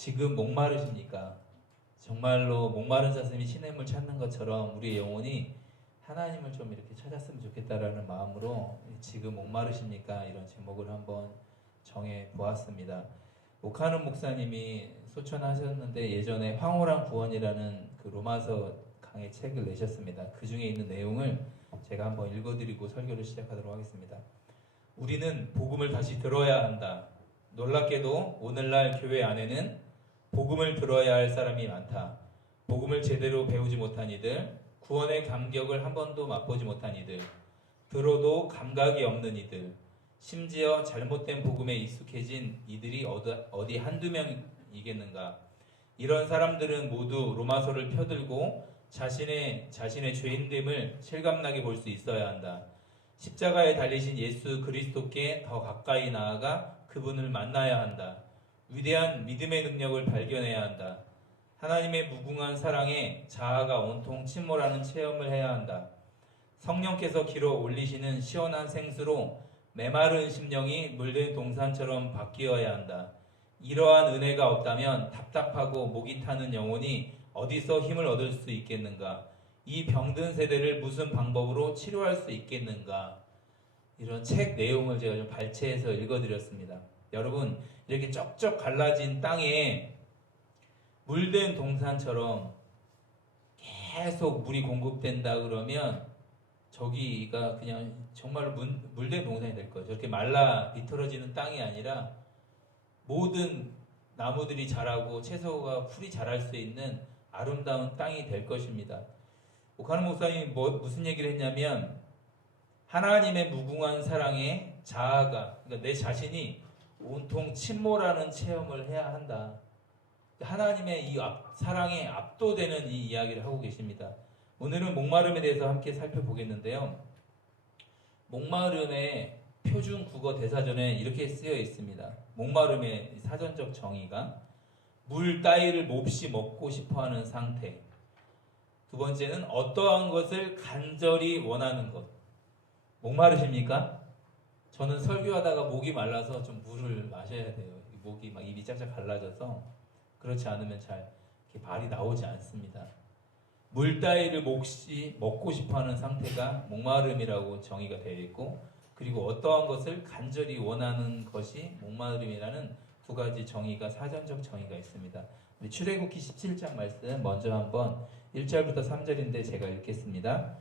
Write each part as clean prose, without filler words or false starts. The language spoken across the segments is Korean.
지금 목마르십니까? 정말로 목마른 사슴이 시냇물 찾는 것처럼 우리의 영혼이 하나님을 좀 이렇게 찾았으면 좋겠다라는 마음으로 지금 목마르십니까? 이런 제목을 한번 정해 보았습니다. 오카는 목사님이 소천하셨는데 예전에 황홀한 구원이라는 그 로마서 강의 책을 내셨습니다. 그 중에 있는 내용을 제가 한번 읽어드리고 설교를 시작하도록 하겠습니다. 우리는 복음을 다시 들어야 한다. 놀랍게도 오늘날 교회 안에는 복음을 들어야 할 사람이 많다. 복음을 제대로 배우지 못한 이들, 구원의 감격을 한 번도 맛보지 못한 이들, 들어도 감각이 없는 이들, 심지어 잘못된 복음에 익숙해진 이들이 어디 한두 명이겠는가. 이런 사람들은 모두 로마서를 펴들고 자신의 죄인됨을 실감나게 볼 수 있어야 한다. 십자가에 달리신 예수 그리스도께 더 가까이 나아가 그분을 만나야 한다. 위대한 믿음의 능력을 발견해야 한다. 하나님의 무궁한 사랑에 자아가 온통 침몰하는 체험을 해야 한다. 성령께서 길어 올리시는 시원한 생수로 메마른 심령이 물든 동산처럼 바뀌어야 한다. 이러한 은혜가 없다면 답답하고 목이 타는 영혼이 어디서 힘을 얻을 수 있겠는가? 이 병든 세대를 무슨 방법으로 치료할 수 있겠는가? 이런 책 내용을 제가 좀 발췌해서 읽어드렸습니다. 여러분, 이렇게 쩍쩍 갈라진 땅에 물든 동산처럼 계속 물이 공급된다 그러면 저기가 그냥 정말 물된 동산이 될 거예요. 저렇게 말라 비틀어지는 땅이 아니라 모든 나무들이 자라고 채소가 풀이 자랄 수 있는 아름다운 땅이 될 것입니다. 오카노 목사님이 무슨 얘기를 했냐면 하나님의 무궁한 사랑에 자아가, 그러니까 내 자신이 온통 침몰하는 체험을 해야 한다. 하나님의 이 사랑에 압도되는 이 이야기를 하고 계십니다. 오늘은 목마름에 대해서 함께 살펴보겠는데요. 목마름의 표준 국어 대사전에 이렇게 쓰여 있습니다. 목마름의 사전적 정의가 물 따위를 몹시 먹고 싶어하는 상태. 두 번째는 어떠한 것을 간절히 원하는 것. 목마르십니까? 저는 설교하다가 목이 말라서 좀 물을 마셔야 돼요. 목이 막 입이 짝짝 갈라져서 그렇지 않으면 잘 이렇게 말이 나오지 않습니다. 물 따위를 몹시 먹고 싶어하는 상태가 목마름이라고 정의가 되어 있고, 그리고 어떠한 것을 간절히 원하는 것이 목마름이라는 두 가지 정의가 사전적 정의가 있습니다. 출애굽기 17장 말씀 먼저 한번 1절부터 3절인데 제가 읽겠습니다.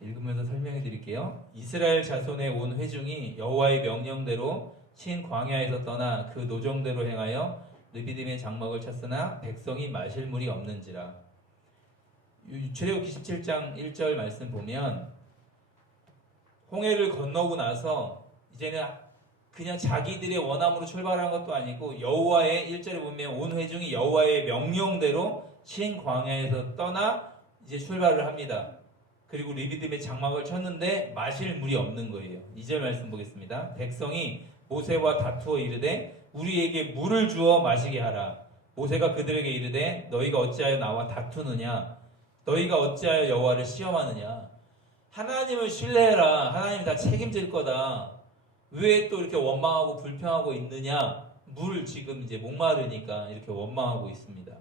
읽으면서 설명해 드릴게요. 이스라엘 자손의 온 회중이 여호와의 명령대로 신 광야에서 떠나 그 노정대로 행하여 르비딤의 장막을 쳤으나 백성이 마실 물이 없는지라. 출애굽기 17장 1절 말씀 보면 홍해를 건너고 나서 이제는 그냥 자기들의 원함으로 출발한 것도 아니고 여호와의 1절에 보면 온 회중이 여호와의 명령대로 신 광야에서 떠나 이제 출발을 합니다. 그리고 르비딤의 장막을 쳤는데 마실 물이 없는 거예요. 2절 말씀 보겠습니다. 백성이 모세와 다투어 이르되 우리에게 물을 주어 마시게 하라. 모세가 그들에게 이르되 너희가 어찌하여 나와 다투느냐? 너희가 어찌하여 여호와를 시험하느냐? 하나님을 신뢰해라. 하나님이 다 책임질 거다. 왜 또 이렇게 원망하고 불평하고 있느냐? 물 지금 이제 목마르니까 이렇게 원망하고 있습니다.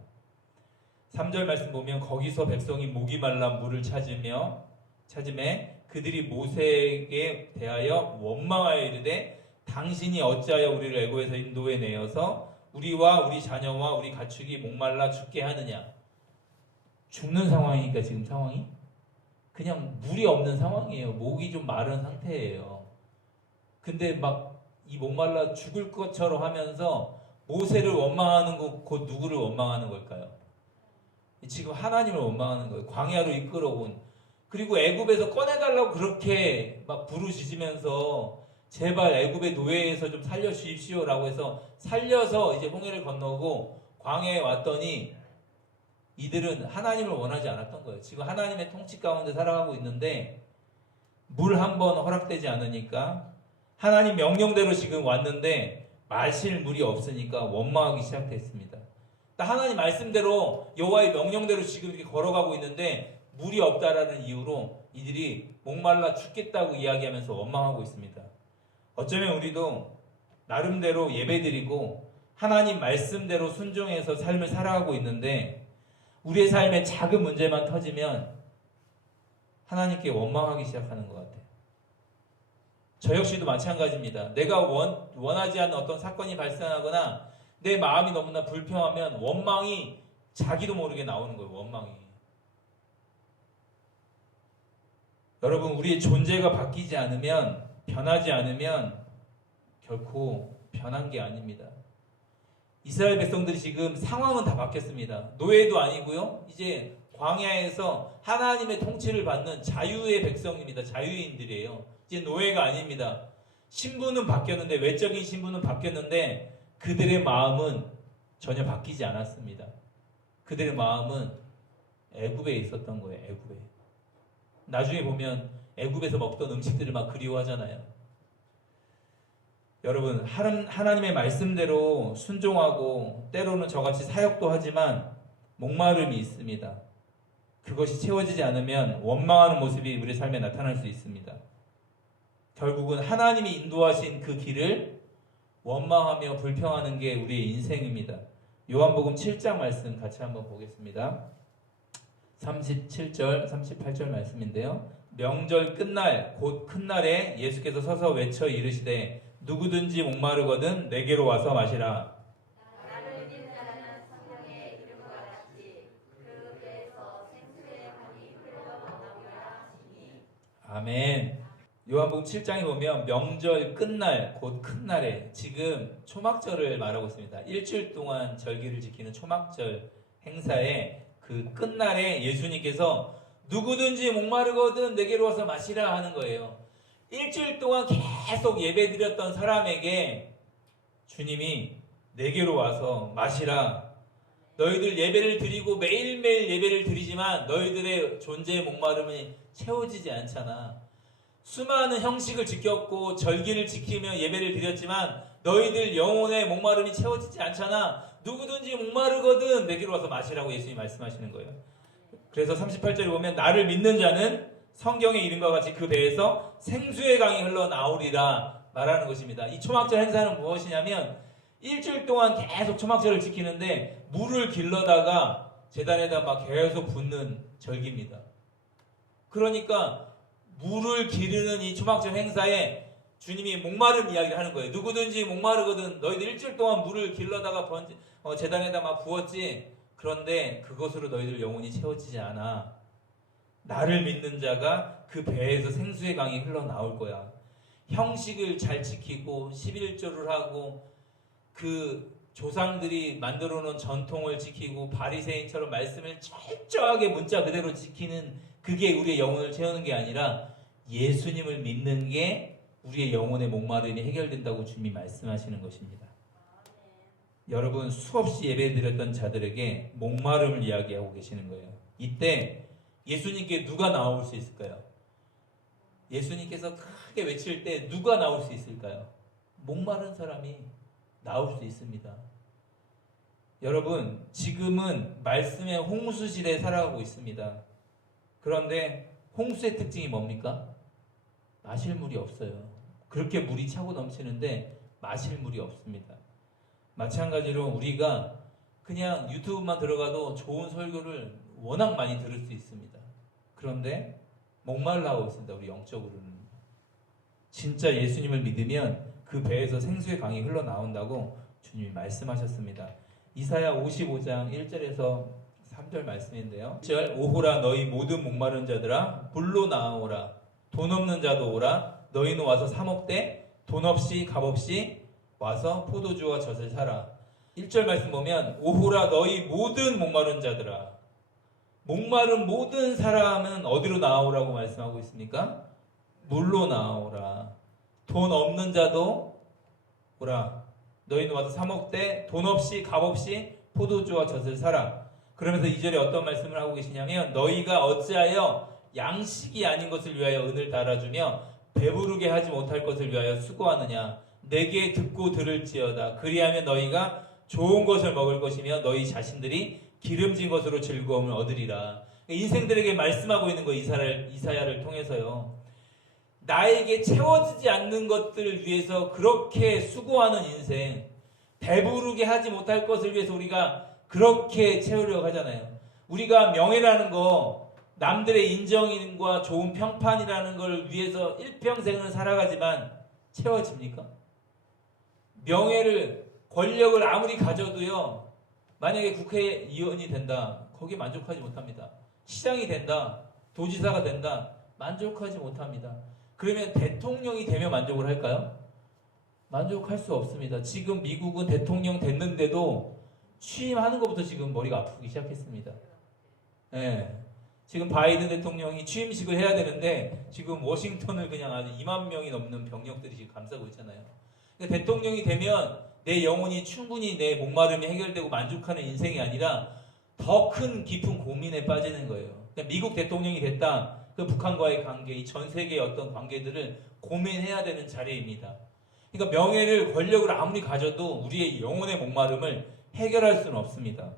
3절 말씀 보면 거기서 백성이 목이 말라 물을 찾음에 그들이 모세에게 대하여 원망하여 이르되 당신이 어찌하여 우리를 애고에서 인도해 내어서 우리와 우리 자녀와 우리 가축이 목말라 죽게 하느냐. 죽는 상황이니까 지금 상황이 그냥 물이 없는 상황이에요. 목이 좀 마른 상태예요. 근데 막 이 목말라 죽을 것처럼 하면서 모세를 원망하는 거 곧 누구를 원망하는 걸까요? 지금 하나님을 원망하는 거예요. 광야로 이끌어온. 그리고 애굽에서 꺼내달라고 그렇게 막 부르짖으면서 제발 애굽의 노예에서 좀 살려주십시오라고 해서 살려서 이제 홍해를 건너고 광야에 왔더니 이들은 하나님을 원하지 않았던 거예요. 지금 하나님의 통치 가운데 살아가고 있는데 물 한 번 허락되지 않으니까 하나님 명령대로 지금 왔는데 마실 물이 없으니까 원망하기 시작했습니다. 하나님 말씀대로 여호와의 명령대로 지금 이렇게 걸어가고 있는데 물이 없다라는 이유로 이들이 목말라 죽겠다고 이야기하면서 원망하고 있습니다. 어쩌면 우리도 나름대로 예배드리고 하나님 말씀대로 순종해서 삶을 살아가고 있는데 우리의 삶에 작은 문제만 터지면 하나님께 원망하기 시작하는 것 같아요. 저 역시도 마찬가지입니다. 내가 원하지 않는 어떤 사건이 발생하거나 내 마음이 너무나 불평하면 원망이 자기도 모르게 나오는 거예요. 원망이. 여러분, 우리의 존재가 바뀌지 않으면, 변하지 않으면 결코 변한 게 아닙니다. 이스라엘 백성들이 지금 상황은 다 바뀌었습니다. 노예도 아니고요. 이제 광야에서 하나님의 통치를 받는 자유의 백성입니다. 자유인들이에요. 이제 노예가 아닙니다. 신분은 바뀌었는데, 외적인 신분은 바뀌었는데 그들의 마음은 전혀 바뀌지 않았습니다. 그들의 마음은 애굽에 있었던 거예요. 애굽에. 나중에 보면 애굽에서 먹던 음식들을 막 그리워하잖아요. 여러분, 하나님의 말씀대로 순종하고 때로는 저같이 사역도 하지만 목마름이 있습니다. 그것이 채워지지 않으면 원망하는 모습이 우리 삶에 나타날 수 있습니다. 결국은 하나님이 인도하신 그 길을 원망하며 불평하는 게 우리의 인생입니다. 요한복음 7장 말씀 같이 한번 보겠습니다. 37절, 38절 말씀인데요. 명절 끝날 곧 큰 날에 예수께서 서서 외쳐 이르시되 누구든지 목마르거든 내게로 와서 마시라. 나를 믿는 자는 성령의 이름과 같이 그 배에서 생수의 강이 흘러나오리라 하시니. 아멘. 요한복음 7장에 보면 명절 끝날 곧 큰 날에, 지금 초막절을 말하고 있습니다. 일주일 동안 절기를 지키는 초막절 행사에 그 끝날에 예수님께서 누구든지 목마르거든 내게로 와서 마시라 하는 거예요. 일주일 동안 계속 예배드렸던 사람에게 주님이 내게로 와서 마시라. 너희들 예배를 드리고 매일매일 예배를 드리지만 너희들의 존재의 목마름이 채워지지 않잖아. 수많은 형식을 지켰고 절기를 지키며 예배를 드렸지만 너희들 영혼의 목마름이 채워지지 않잖아. 누구든지 목마르거든 내게로 와서 마시라고 예수님이 말씀하시는 거예요. 그래서 38절에 보면 나를 믿는 자는 성경의 이름과 같이 그 배에서 생수의 강이 흘러나오리라 말하는 것입니다. 이 초막절 행사는 무엇이냐면 일주일 동안 계속 초막절을 지키는데 물을 길러다가 제단에다 막 계속 붓는 절기입니다. 그러니까 물을 기르는 이 초막절 행사에 주님이 목마름 이야기를 하는 거예요. 누구든지 목마르거든 너희들 일주일 동안 물을 길러다가 제단에다 막 부었지. 그런데 그것으로 너희들 영혼이 채워지지 않아. 나를 믿는 자가 그 배에서 생수의 강이 흘러나올 거야. 형식을 잘 지키고 11조를 하고 그 조상들이 만들어 놓은 전통을 지키고 바리새인처럼 말씀을 철저하게 문자 그대로 지키는 그게 우리의 영혼을 채우는 게 아니라 예수님을 믿는 게 우리의 영혼의 목마름이 해결된다고 주님이 말씀하시는 것입니다. 여러분, 수없이 예배드렸던 자들에게 목마름을 이야기하고 계시는 거예요. 이때 예수님께 누가 나올 수 있을까요? 예수님께서 크게 외칠 때 누가 나올 수 있을까요? 목마른 사람이 나올 수 있습니다. 여러분, 지금은 말씀의 홍수 시대에 살아가고 있습니다. 그런데 홍수의 특징이 뭡니까? 마실 물이 없어요. 그렇게 물이 차고 넘치는데 마실 물이 없습니다. 마찬가지로 우리가 그냥 유튜브만 들어가도 좋은 설교를 워낙 많이 들을 수 있습니다. 그런데 목말라하고 있습니다. 우리 영적으로는. 진짜 예수님을 믿으면 그 배에서 생수의 강이 흘러나온다고 주님이 말씀하셨습니다. 이사야 55장 1절에서 3절 말씀인데요. 1절 오호라 너희 모든 목마른 자들아 불로 나오라. 돈 없는 자도 오라. 너희는 와서 사 먹되 돈 없이 값 없이 와서 포도주와 젖을 사라. 1절 말씀 보면 오호라 너희 모든 목마른 자들아. 목마른 모든 사람은 어디로 나오라고 말씀하고 있습니까? 물로 나오라. 돈 없는 자도 오라. 너희는 와서 사 먹되 돈 없이 값 없이 포도주와 젖을 사라. 그러면서 2절에 어떤 말씀을 하고 계시냐면 너희가 어찌하여 양식이 아닌 것을 위하여 은을 달아주며 배부르게 하지 못할 것을 위하여 수고하느냐. 내게 듣고 들을지어다. 그리하면 너희가 좋은 것을 먹을 것이며 너희 자신들이 기름진 것으로 즐거움을 얻으리라. 인생들에게 말씀하고 있는 거 이사야를 통해서요. 나에게 채워지지 않는 것들을 위해서 그렇게 수고하는 인생, 배부르게 하지 못할 것을 위해서 우리가 그렇게 채우려고 하잖아요. 우리가 명예라는 거, 남들의 인정과 좋은 평판이라는 걸 위해서 일평생을 살아가지만 채워집니까? 명예를, 권력을 아무리 가져도요, 만약에 국회의원이 된다, 거기에 만족하지 못합니다. 시장이 된다, 도지사가 된다, 만족하지 못합니다. 그러면 대통령이 되면 만족을 할까요? 만족할 수 없습니다. 지금 미국은 대통령 됐는데도 취임하는 것부터 지금 머리가 아프기 시작했습니다. 네. 지금 바이든 대통령이 취임식을 해야 되는데 지금 워싱턴을 그냥 아주 2만 명이 넘는 병력들이 지금 감싸고 있잖아요. 그러니까 대통령이 되면 내 영혼이 충분히 내 목마름이 해결되고 만족하는 인생이 아니라 더 큰 깊은 고민에 빠지는 거예요. 그러니까 미국 대통령이 됐다. 그 북한과의 관계, 이 전 세계의 어떤 관계들을 고민해야 되는 자리입니다. 그러니까 명예를, 권력을 아무리 가져도 우리의 영혼의 목마름을 해결할 수는 없습니다.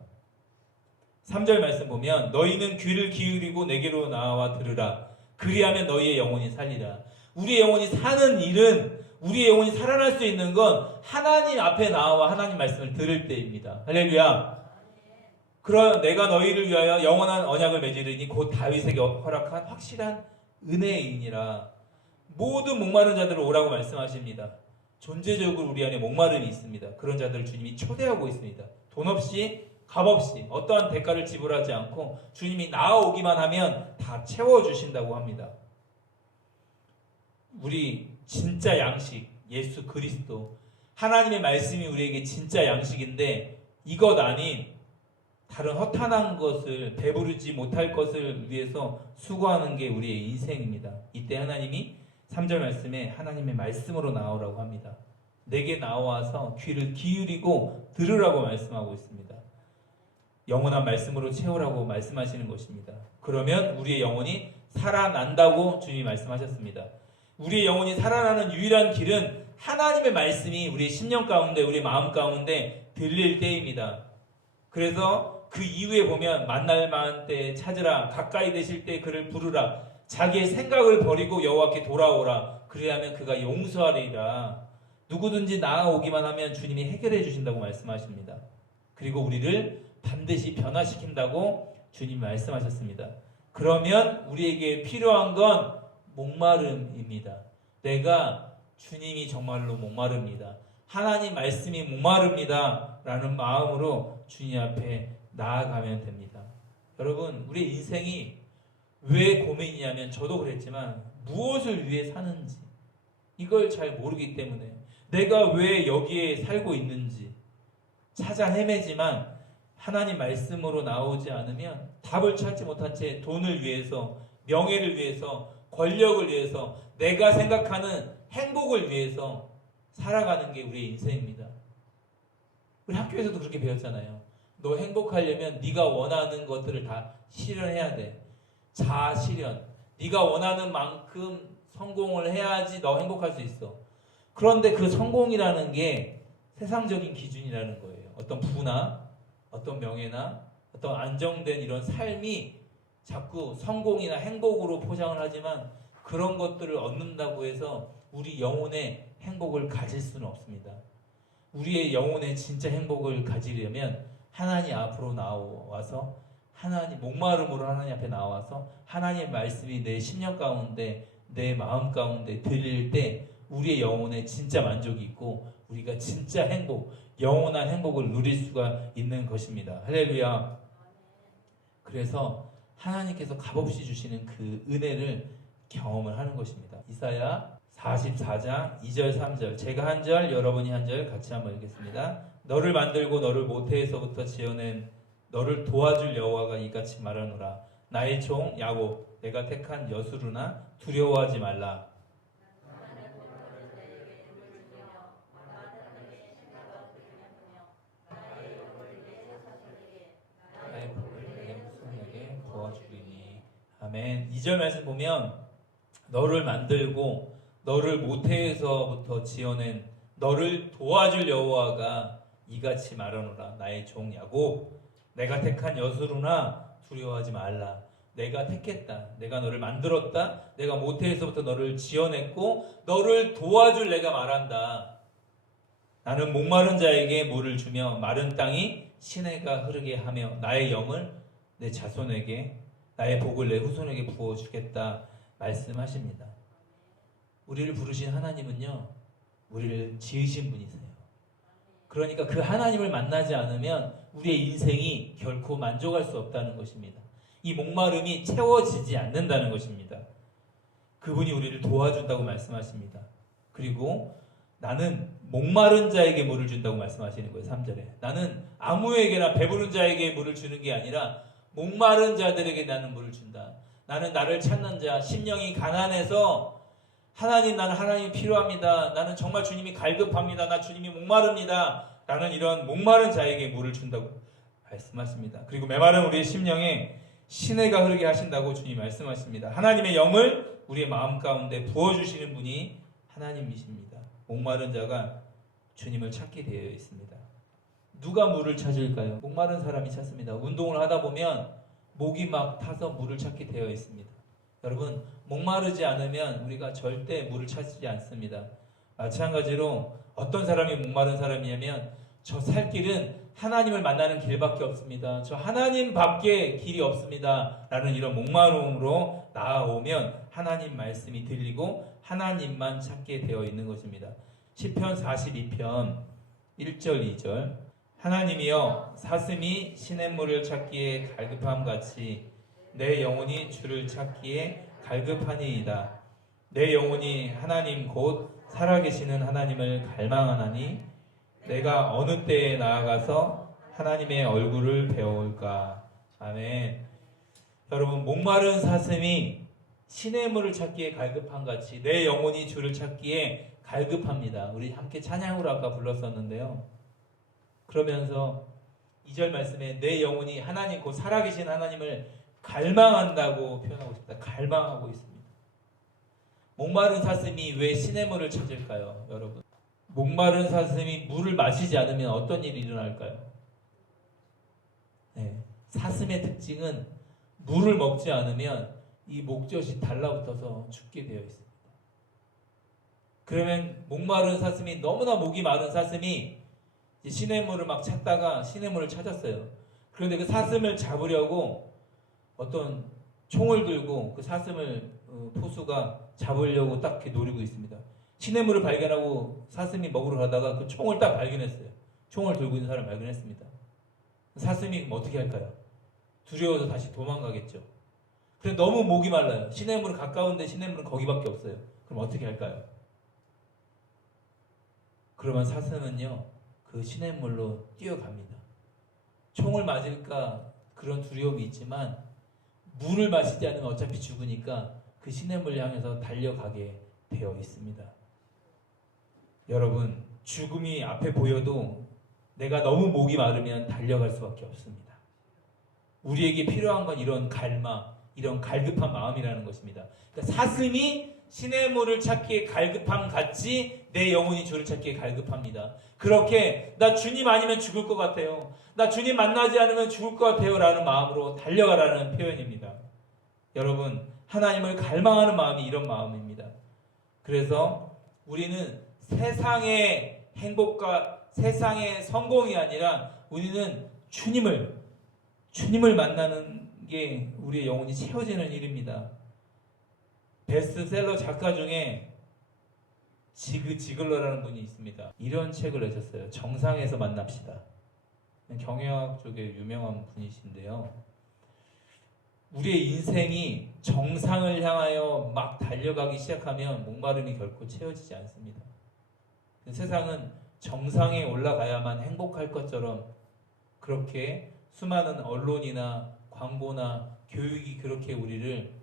3절 말씀 보면 너희는 귀를 기울이고 내게로 나와 들으라. 그리하면 너희의 영혼이 살리라. 우리의 영혼이 사는 일은, 우리의 영혼이 살아날 수 있는 건 하나님 앞에 나와 하나님 말씀을 들을 때입니다. 할렐루야. 그런 내가 너희를 위하여 영원한 언약을 맺으리니 곧 다윗에게 허락한 확실한 은혜이니라. 모든 목마른 자들을 오라고 말씀하십니다. 존재적으로 우리 안에 목마름이 있습니다. 그런 자들을 주님이 초대하고 있습니다. 돈 없이, 값 없이, 어떠한 대가를 지불하지 않고 주님이 나아오기만 하면 다 채워주신다고 합니다. 우리 진짜 양식, 예수 그리스도, 하나님의 말씀이 우리에게 진짜 양식인데 이것 아닌 다른 허탄한 것을, 배부르지 못할 것을 위해서 수고하는 게 우리의 인생입니다. 이때 하나님이 3절 말씀에 하나님의 말씀으로 나오라고 합니다. 내게 나와서 귀를 기울이고 들으라고 말씀하고 있습니다. 영원한 말씀으로 채우라고 말씀하시는 것입니다. 그러면 우리의 영혼이 살아난다고 주님이 말씀하셨습니다. 우리의 영혼이 살아나는 유일한 길은 하나님의 말씀이 우리의 심령 가운데, 우리의 마음 가운데 들릴 때입니다. 그래서 그 이후에 보면 만날 만한 때에 찾으라, 가까이 되실 때 그를 부르라, 자기의 생각을 버리고 여호와께 돌아오라, 그리하면 그가 용서하리라. 누구든지 나아오기만 하면 주님이 해결해 주신다고 말씀하십니다. 그리고 우리를 반드시 변화시킨다고 주님이 말씀하셨습니다. 그러면 우리에게 필요한 건 목마름입니다. 내가 주님이 정말로 목마릅니다. 하나님 말씀이 목마릅니다. 라는 마음으로 주님 앞에 나아가면 됩니다. 여러분, 우리 인생이 왜 고민이냐면 저도 그랬지만 무엇을 위해 사는지 이걸 잘 모르기 때문에 내가 왜 여기에 살고 있는지 찾아 헤매지만 하나님 말씀으로 나오지 않으면 답을 찾지 못한 채 돈을 위해서, 명예를 위해서, 권력을 위해서, 내가 생각하는 행복을 위해서 살아가는 게 우리의 인생입니다. 우리 학교에서도 그렇게 배웠잖아요. 너 행복하려면 네가 원하는 것들을 다 실현해야 돼. 자아 실현. 네가 원하는 만큼 성공을 해야지 너 행복할 수 있어. 그런데 그 성공이라는 게 세상적인 기준이라는 거예요. 어떤 부나 어떤 명예나 어떤 안정된 이런 삶이 자꾸 성공이나 행복으로 포장을 하지만 그런 것들을 얻는다고 해서 우리 영혼의 행복을 가질 수는 없습니다. 우리의 영혼의 진짜 행복을 가지려면 하나님 앞으로 나와서 하나님 목마름으로 하나님 앞에 나와서 하나님의 말씀이 내 심령 가운데, 내 마음 가운데 들릴 때 우리의 영혼에 진짜 만족이 있고 우리가 진짜 행복, 영원한 행복을 누릴 수가 있는 것입니다. 할렐루야. 그래서 하나님께서 값없이 주시는 그 은혜를 경험을 하는 것입니다. 이사야 44장 2절 3절, 제가 한 절, 여러분이 한 절 같이 한번 읽겠습니다. 너를 만들고 너를 모태에서부터 지어낸 너를 도와줄 여호와가 이같이 말하노라. 나의 종 야곱, 내가 택한 여수르나 두려워하지 말라. 나의 복을 내 후손에게 도와주리니. 아멘. 2절 말씀 보면 너를 만들고 너를 모태에서부터 지어낸 너를 도와줄 여호와가 이같이 말하노라. 나의 종 야곱, 내가 택한 여수르나 두려워하지 말라. 내가 택했다. 내가 너를 만들었다. 내가 모태에서부터 너를 지어냈고 너를 도와줄 내가 말한다. 나는 목마른 자에게 물을 주며 마른 땅이 시내가 흐르게 하며 나의 영을 내 자손에게 나의 복을 내 후손에게 부어주겠다 말씀하십니다. 우리를 부르신 하나님은요, 우리를 지으신 분이세요. 그러니까 그 하나님을 만나지 않으면 우리의 인생이 결코 만족할 수 없다는 것입니다. 이 목마름이 채워지지 않는다는 것입니다. 그분이 우리를 도와준다고 말씀하십니다. 그리고 나는 목마른 자에게 물을 준다고 말씀하시는 거예요. 3절에. 나는 아무에게나 배부른 자에게 물을 주는 게 아니라 목마른 자들에게 나는 물을 준다. 나는 나를 찾는 자, 심령이 가난해서 하나님, 나는 하나님이 필요합니다. 나는 정말 주님이 갈급합니다. 나 주님이 목마릅니다. 라는 이런 목마른 자에게 물을 준다고 말씀하십니다. 그리고 메마른 우리의 심령에 시내가 흐르게 하신다고 주님 말씀하십니다. 하나님의 영을 우리의 마음 가운데 부어주시는 분이 하나님이십니다. 목마른 자가 주님을 찾게 되어 있습니다. 누가 물을 찾을까요? 목마른 사람이 찾습니다. 운동을 하다 보면 목이 막 타서 물을 찾게 되어 있습니다. 여러분, 목마르지 않으면 우리가 절대 물을 찾지 않습니다. 마찬가지로 어떤 사람이 목마른 사람이냐면 저 살 길은 하나님을 만나는 길밖에 없습니다. 저 하나님 밖에 길이 없습니다. 라는 이런 목마름으로 나아오면 하나님 말씀이 들리고 하나님만 찾게 되어 있는 것입니다. 시편 42편 1절 2절 하나님이여 사슴이 시냇물을 찾기에 갈급함 같이 내 영혼이 주를 찾기에 갈급하니이다. 내 영혼이 하나님 곧 살아계시는 하나님을 갈망하나니 내가 어느 때에 나아가서 하나님의 얼굴을 배울까. 아멘. 여러분, 목마른 사슴이 시냇물을 찾기에 갈급한 같이 내 영혼이 주를 찾기에 갈급합니다. 우리 함께 찬양으로 아까 불렀었는데요. 그러면서 2절 말씀에 내 영혼이 하나님 곧 살아계신 하나님을 갈망한다고 표현하고 있습니다. 갈망하고 있습니다. 목마른 사슴이 왜 시냇물을 찾을까요? 여러분, 목마른 사슴이 물을 마시지 않으면 어떤 일이 일어날까요? 네, 사슴의 특징은 물을 먹지 않으면 이 목젖이 달라붙어서 죽게 되어 있습니다. 그러면 목마른 사슴이, 너무나 목이 마른 사슴이 시냇물을 막 찾다가 시냇물을 찾았어요. 그런데 그 사슴을 잡으려고 어떤 총을 들고 그 사슴을 포수가 잡으려고 딱 이렇게 노리고 있습니다. 시냇물을 발견하고 사슴이 먹으러 가다가 그 총을 딱 발견했어요. 총을 들고 있는 사람을 발견했습니다. 사슴이 그럼 어떻게 할까요? 두려워서 다시 도망가겠죠. 그런데 너무 목이 말라요. 시냇물은 가까운데 시냇물은 거기밖에 없어요. 그럼 어떻게 할까요? 그러면 사슴은요, 그 시냇물로 뛰어갑니다. 총을 맞을까 그런 두려움이 있지만 물을 마시지 않으면 어차피 죽으니까 그 시냇물을 향해서 달려가게 되어 있습니다. 여러분, 죽음이 앞에 보여도 내가 너무 목이 마르면 달려갈 수밖에 없습니다. 우리에게 필요한 건 이런 갈망, 이런 갈급한 마음이라는 것입니다. 그러니까 사슴이 시냇물을 찾기에 갈급함 같이 내 영혼이 주를 찾기에 갈급합니다. 그렇게 나 주님 아니면 죽을 것 같아요. 나 주님 만나지 않으면 죽을 것 같아요. 라는 마음으로 달려가라는 표현입니다. 여러분, 하나님을 갈망하는 마음이 이런 마음입니다. 그래서 우리는 세상의 행복과 세상의 성공이 아니라 우리는 주님을 만나는 게 우리의 영혼이 채워지는 일입니다. 베스트셀러 작가 중에 지그 지글러라는 분이 있습니다. 이런 책을 내셨어요. 정상에서 만납시다. 경영학 쪽에 유명한 분이신데요. 우리의 인생이 정상을 향하여 막 달려가기 시작하면 목마름이 결코 채워지지 않습니다. 세상은 정상에 올라가야만 행복할 것처럼 그렇게 수많은 언론이나 광고나 교육이 그렇게 우리를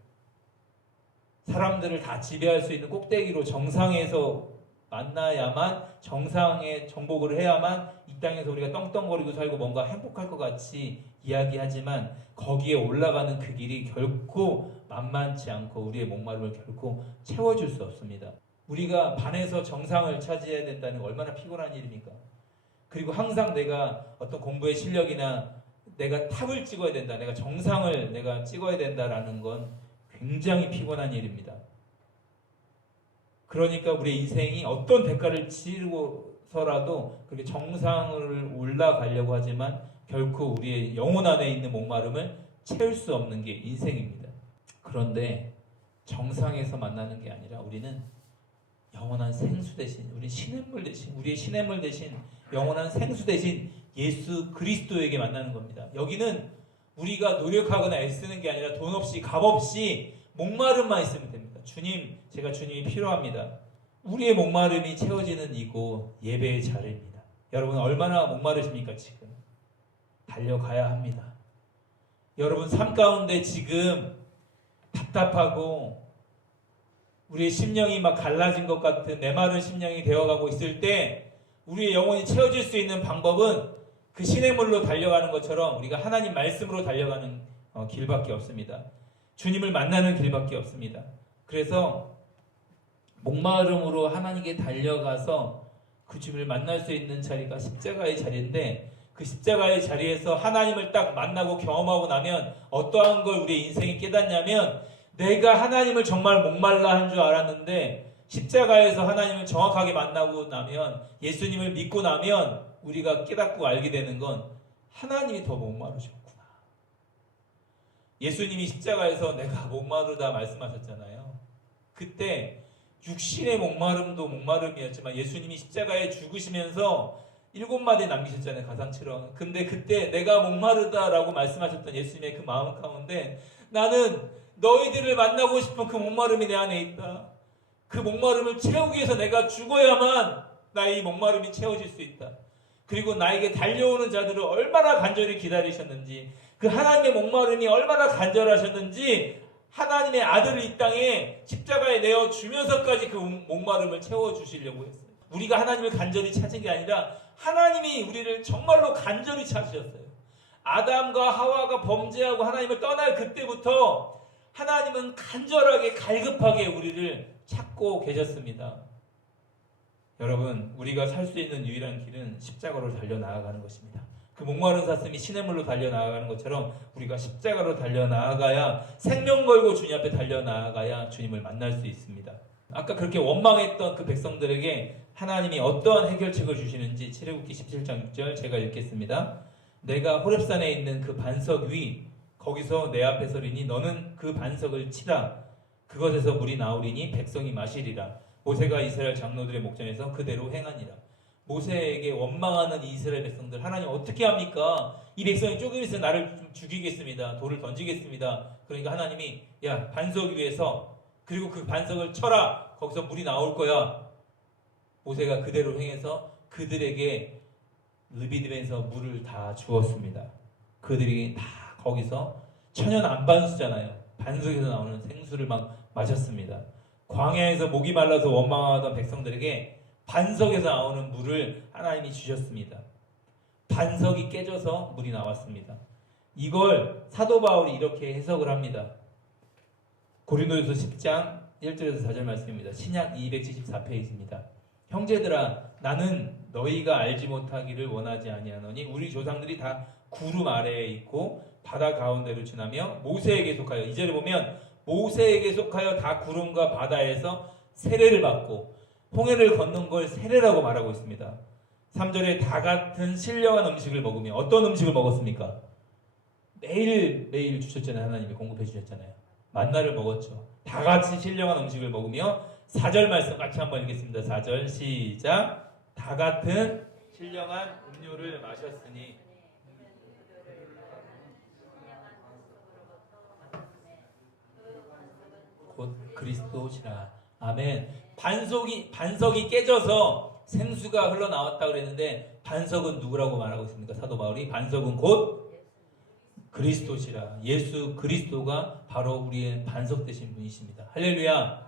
사람들을 다 지배할 수 있는 꼭대기로 정상에서 만나야만, 정상에 정복을 해야만 이 땅에서 우리가 떵떵거리고 살고 뭔가 행복할 것 같이 이야기하지만 거기에 올라가는 그 길이 결코 만만치 않고 우리의 목마름을 결코 채워줄 수 없습니다. 우리가 반에서 정상을 차지해야 된다는 게 얼마나 피곤한 일입니까? 그리고 항상 내가 어떤 공부의 실력이나 내가 탑을 찍어야 된다, 내가 정상을 내가 찍어야 된다라는 건 굉장히 피곤한 일입니다. 그러니까 우리의 인생이 어떤 대가를 치르고 해서라도 그렇게 정상을 올라가려고 하지만 결코 우리의 영혼 안에 있는 목마름을 채울 수 없는 게 인생입니다. 그런데 정상에서 만나는 게 아니라 우리는 영원한 생수 대신, 우리 시냇물 대신, 우리의 시냇물 대신 영원한 생수 대신 예수 그리스도에게 만나는 겁니다. 여기는 우리가 노력하거나 애쓰는 게 아니라 돈 없이 값 없이 목마름만 있으면 됩니다. 주님, 제가 주님이 필요합니다. 우리의 목마름이 채워지는 이곳 예배의 자리입니다. 여러분 얼마나 목마르십니까? 지금 달려가야 합니다. 여러분 삶 가운데 지금 답답하고 우리의 심령이 막 갈라진 것 같은 메마른 심령이 되어가고 있을 때 우리의 영혼이 채워질 수 있는 방법은 그 시냇물로 달려가는 것처럼 우리가 하나님 말씀으로 달려가는 길밖에 없습니다. 주님을 만나는 길밖에 없습니다. 그래서 목마름으로 하나님께 달려가서 그 주님을 만날 수 있는 자리가 십자가의 자리인데, 그 십자가의 자리에서 하나님을 딱 만나고 경험하고 나면 어떠한 걸 우리의 인생이 깨닫냐면, 내가 하나님을 정말 목말라 한 줄 알았는데 십자가에서 하나님을 정확하게 만나고 나면, 예수님을 믿고 나면 우리가 깨닫고 알게 되는 건 하나님이 더 목마르셨구나. 예수님이 십자가에서 내가 목마르다 말씀하셨잖아요. 그때 육신의 목마름도 목마름이었지만 예수님이 십자가에 죽으시면서 7마디 남기셨잖아요, 가상처럼. 근데 그때 내가 목마르다라고 말씀하셨던 예수님의 그 마음 가운데, 나는 너희들을 만나고 싶은 그 목마름이 내 안에 있다. 그 목마름을 채우기 위해서 내가 죽어야만 나의 이 목마름이 채워질 수 있다. 그리고 나에게 달려오는 자들을 얼마나 간절히 기다리셨는지, 그 하나님의 목마름이 얼마나 간절하셨는지 하나님의 아들을 이 땅에 십자가에 내어 주면서까지 그 목마름을 채워주시려고 했어요. 우리가 하나님을 간절히 찾은 게 아니라 하나님이 우리를 정말로 간절히 찾으셨어요. 아담과 하와가 범죄하고 하나님을 떠날 그때부터 하나님은 간절하게 갈급하게 우리를 찾고 계셨습니다. 여러분, 우리가 살 수 있는 유일한 길은 십자가로 달려나아가는 것입니다. 그 목마른 사슴이 시냇물로 달려나아가는 것처럼 우리가 십자가로 달려나아가야, 생명 걸고 주님 앞에 달려나아가야 주님을 만날 수 있습니다. 아까 그렇게 원망했던 그 백성들에게 하나님이 어떠한 해결책을 주시는지 출애굽기 17장 6절 제가 읽겠습니다. 내가 호렙산에 있는 그 반석 위, 거기서 내 앞에 서리니 너는 그 반석을 치라. 그것에서 물이 나오리니 백성이 마시리라. 모세가 이스라엘 장로들의 목전에서 그대로 행하니라. 모세에게 원망하는 이스라엘 백성들, 하나님 어떻게 합니까? 이 백성이 조금 있으면 나를 좀 죽이겠습니다. 돌을 던지겠습니다. 그러니까 하나님이, 야, 반석 위에서, 그리고 그 반석을 쳐라. 거기서 물이 나올 거야. 모세가 그대로 행해서 그들에게 르비딤에서 물을 다 주었습니다. 그들이 다 거기서 천연 안반수잖아요. 반석에서 나오는 생수를 막 마셨습니다. 광야에서 목이 말라서 원망하던 백성들에게 반석에서 나오는 물을 하나님이 주셨습니다. 반석이 깨져서 물이 나왔습니다. 이걸 사도 바울이 이렇게 해석을 합니다. 고린도전서 10장 1절에서 4절 말씀입니다. 신약 274페이지입니다. 형제들아, 나는 너희가 알지 못하기를 원하지 아니하노니 우리 조상들이 다 구름 아래에 있고 바다 가운데로 지나며 모세에게 속하여, 2절에 보면 모세에게 속하여 다 구름과 바다에서 세례를 받고 홍해를 걷는 걸 세례라고 말하고 있습니다. 3절에 다 같은 신령한 음식을 먹으며, 어떤 음식을 먹었습니까? 매일 주셨잖아요. 하나님이 공급해 주셨잖아요. 만나를 먹었죠. 다 같이 신령한 음식을 먹으며, 4절 말씀 같이 한번 읽겠습니다. 4절 시작. 다 같은 신령한 음료를 마셨으니, 곧 그리스도시라. 아멘. 반석이 깨져서 생수가 흘러나왔다 그랬는데, 반석은 누구라고 말하고 있습니까? 사도 바울이 반석은 곧 그리스도시라. 예수 그리스도가 바로 우리의 반석 되신 분이십니다. 할렐루야.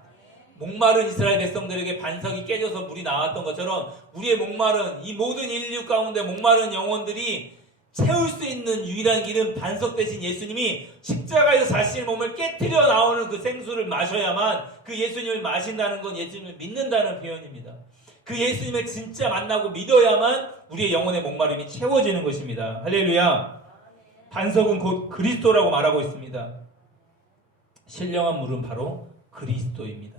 목마른 이스라엘 백성들에게 반석이 깨져서 물이 나왔던 것처럼 우리의 목마른, 이 모든 인류 가운데 목마른 영혼들이 채울 수 있는 유일한 길은 반석 대신 예수님이 십자가에서 자신의 몸을 깨트려 나오는 그 생수를 마셔야만, 그 예수님을 마신다는 건 예수님을 믿는다는 표현입니다. 그 예수님을 진짜 만나고 믿어야만 우리의 영혼의 목마름이 채워지는 것입니다. 할렐루야. 반석은 곧 그리스도라고 말하고 있습니다. 신령한 물은 바로 그리스도입니다.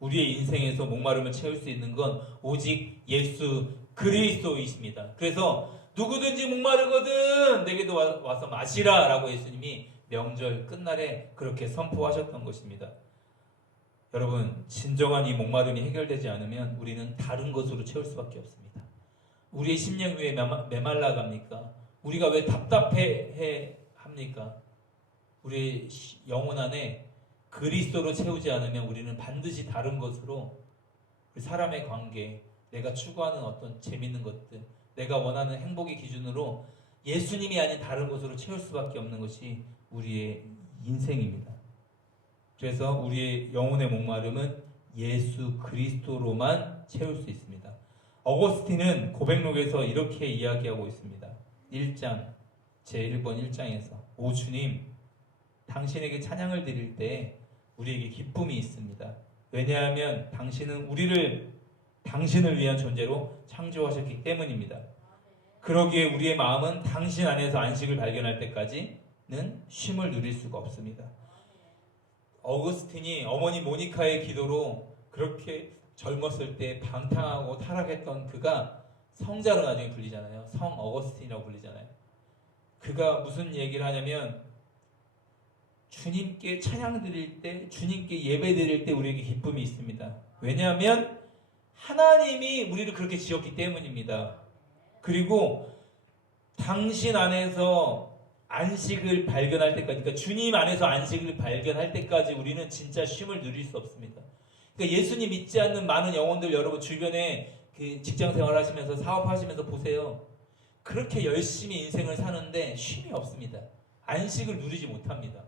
우리의 인생에서 목마름을 채울 수 있는 건 오직 예수 그리스도이십니다. 그래서 누구든지 목마르거든 내게도 와서 마시라 라고 예수님이 명절 끝날에 그렇게 선포하셨던 것입니다. 여러분, 진정한 이 목마름이 해결되지 않으면 우리는 다른 것으로 채울 수밖에 없습니다. 우리의 심령이 왜 메말라 갑니까? 우리가 왜 답답해 합니까? 우리의 영혼 안에 그리스도로 채우지 않으면 우리는 반드시 다른 것으로 사람의 관계, 내가 추구하는 어떤 재밌는 것들, 내가 원하는 행복의 기준으로 예수님이 아닌 다른 것으로 채울 수밖에 없는 것이 우리의 인생입니다. 그래서 우리의 영혼의 목마름은 예수 그리스도로만 채울 수 있습니다. 어거스틴은 고백록에서 이렇게 이야기하고 있습니다. 1장 제1번 1장에서 오 주님, 당신에게 찬양을 드릴 때 우리에게 기쁨이 있습니다. 왜냐하면 당신은 우리를 당신을 위한 존재로 창조하셨기 때문입니다. 그러기에 우리의 마음은 당신 안에서 안식을 발견할 때까지는 쉼을 누릴 수가 없습니다. 어거스틴이 어머니 모니카의 기도로 그렇게 젊었을 때 방탕하고 타락했던 그가 성자로 나중에 불리잖아요. 성 어거스틴이라고 불리잖아요. 그가 무슨 얘기를 하냐면 주님께 찬양 드릴 때, 주님께 예배 드릴 때 우리에게 기쁨이 있습니다. 왜냐하면 하나님이 우리를 그렇게 지었기 때문입니다. 그리고 당신 안에서 안식을 발견할 때까지, 그러니까 주님 안에서 안식을 발견할 때까지 우리는 진짜 쉼을 누릴 수 없습니다. 그러니까 예수님 믿지 않는 많은 영혼들 여러분 주변에 그 직장 생활 하시면서 사업하시면서 보세요. 그렇게 열심히 인생을 사는데 쉼이 없습니다. 안식을 누리지 못합니다.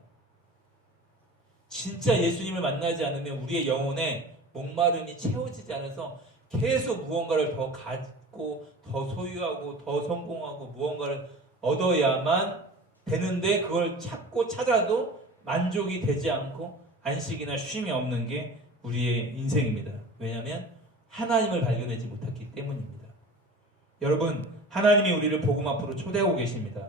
진짜 예수님을 만나지 않으면 우리의 영혼에 목마름이 채워지지 않아서 계속 무언가를 더 갖고 더 소유하고 더 성공하고 무언가를 얻어야만 되는데 그걸 찾고 찾아도 만족이 되지 않고 안식이나 쉼이 없는 게 우리의 인생입니다. 왜냐하면 하나님을 발견하지 못했기 때문입니다. 여러분, 하나님이 우리를 복음 앞으로 초대하고 계십니다.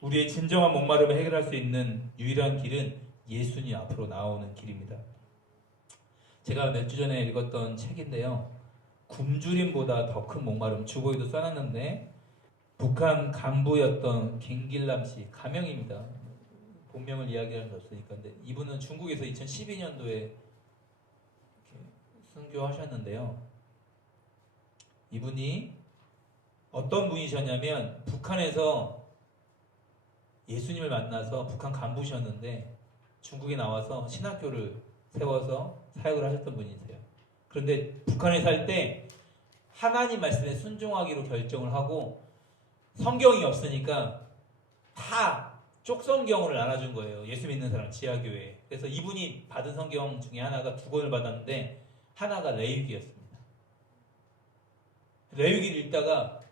우리의 진정한 목마름을 해결할 수 있는 유일한 길은 예수님 앞으로 나오는 길입니다. 제가 몇 주 전에 읽었던 책인데요. 굶주림보다 더 큰 목마름, 주보에도 써놨는데 북한 간부였던 김길남 씨, 가명입니다. 본명을 이야기할 수 없으니까. 근데 이분은 중국에서 2012년도에 순교하셨는데요. 이분이 어떤 분이셨냐면 북한에서 예수님을 만나서 북한 간부셨는데 중국에 나와서 신학교를 세워서 사역을 하셨던 분이세요. 그런데 북한에 살 때 하나님 말씀에 순종하기로 결정을 하고 성경이 없으니까 다 쪽성경을 나눠준 거예요. 예수 믿는 사람 지하교회에. 그래서 이분이 받은 성경 중에 하나가 2권을 받았는데 하나가 레위기였습니다. 레위기를 읽다가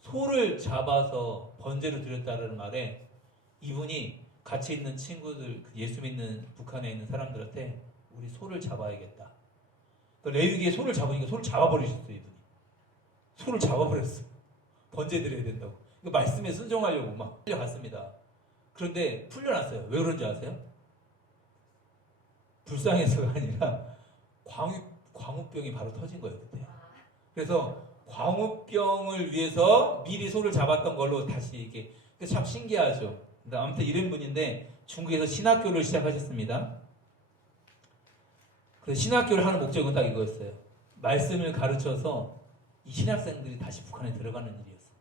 소를 잡아서 번제로 드렸다는 말에 이분이 같이 있는 친구들, 예수 믿는 북한에 있는 사람들한테 우리 소를 잡아야겠다. 그러니까 레위기에 소를 잡으니까 소를 잡아버리셨어요. 이분이. 소를 잡아버렸어. 번제 드려야 된다고. 그 말씀에 순종하려고 막 풀려갔습니다. 그런데 풀려났어요. 왜 그런지 아세요? 불쌍해서가 아니라 광우병이 바로 터진 거예요. 그때. 그래서 광우병을 위해서 미리 소를 잡았던 걸로 다시 이게 참 신기하죠. 아무튼 이런 분인데 중국에서 신학교를 시작하셨습니다. 그 신학교를 하는 목적은 딱 이거였어요. 말씀을 가르쳐서 이 신학생들이 다시 북한에 들어가는 일이었어요.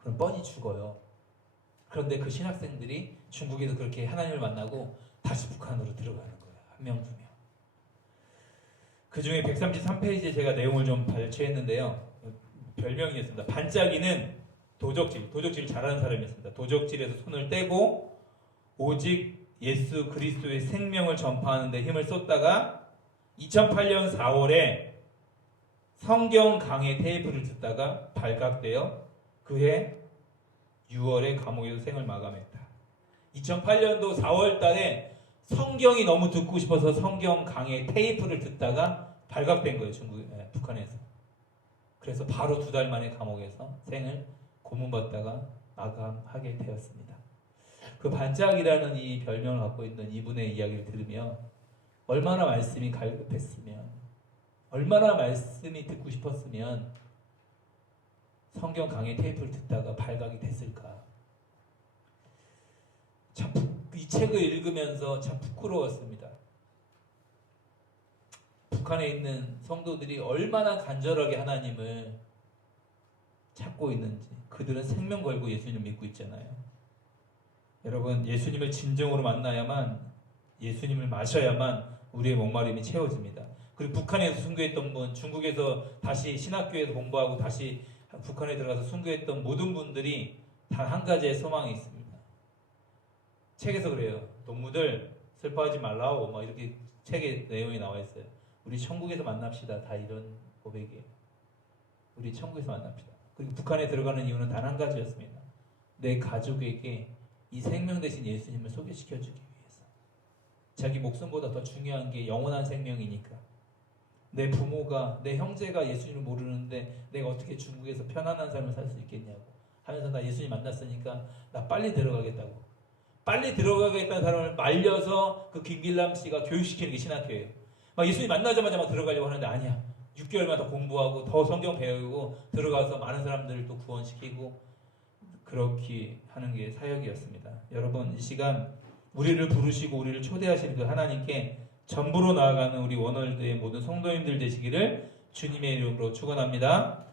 그럼 뻔히 죽어요. 그런데 그 신학생들이 중국에서 그렇게 하나님을 만나고 다시 북한으로 들어가는 거예요. 한 명, 두 명. 그 중에 133페이지에 제가 내용을 좀 발췌했는데요. 별명이었습니다. 반짝이는 도적질 잘하는 사람이었습니다. 도적질에서 손을 떼고 오직 예수 그리스도의 생명을 전파하는 데 힘을 쏟다가 2008년 4월에 성경 강의 테이프를 듣다가 발각되어 그해 6월에 감옥에서 생을 마감했다. 2008년도 4월 달에 성경이 너무 듣고 싶어서 성경 강의 테이프를 듣다가 발각된 거예요. 북한에서. 그래서 바로 2달 만에 감옥에서 생을 고문받다가 마감하게 되었습니다. 그 반짝이라는 이 별명을 갖고 있는 이분의 이야기를 들으며 얼마나 말씀이 갈급했으면, 얼마나 말씀이 듣고 싶었으면 성경 강의 테이프를 듣다가 발각이 됐을까? 참, 이 책을 읽으면서 참 부끄러웠습니다. 북한에 있는 성도들이 얼마나 간절하게 하나님을 찾고 있는지, 그들은 생명 걸고 예수님을 믿고 있잖아요. 여러분, 예수님을 진정으로 만나야만, 예수님을 마셔야만 우리의 목마름이 채워집니다. 그리고 북한에서 순교했던 분, 중국에서 다시 신학교에서 공부하고 다시 북한에 들어가서 순교했던 모든 분들이 단 한 가지의 소망이 있습니다. 책에서 그래요. 동무들 슬퍼하지 말라고 막 이렇게 책에 내용이 나와 있어요. 우리 천국에서 만납시다. 다 이런 고백이에요. 우리 천국에서 만납시다. 그리고 북한에 들어가는 이유는 단 한 가지였습니다. 내 가족에게 이 생명 대신 예수님을 소개시켜주기 위해서. 자기 목숨보다 더 중요한 게 영원한 생명이니까. 내 부모가, 내 형제가 예수님을 모르는데 내가 어떻게 중국에서 편안한 삶을 살 수 있겠냐고 하면서 나 예수님 만났으니까 나 빨리 들어가겠다고. 빨리 들어가겠다는 사람을 말려서 그 김길남 씨가 교육시키는 게 신학교예요. 막 예수님 만나자마자 막 들어가려고 하는데 아니야. 6개월만 더 공부하고 더 성경 배우고 들어가서 많은 사람들을 또 구원시키고 그렇게 하는 게 사역이었습니다. 여러분, 이 시간 우리를 부르시고 우리를 초대하시는 그 하나님께 전부로 나아가는 우리 원월드의 모든 성도님들 되시기를 주님의 이름으로 축원합니다.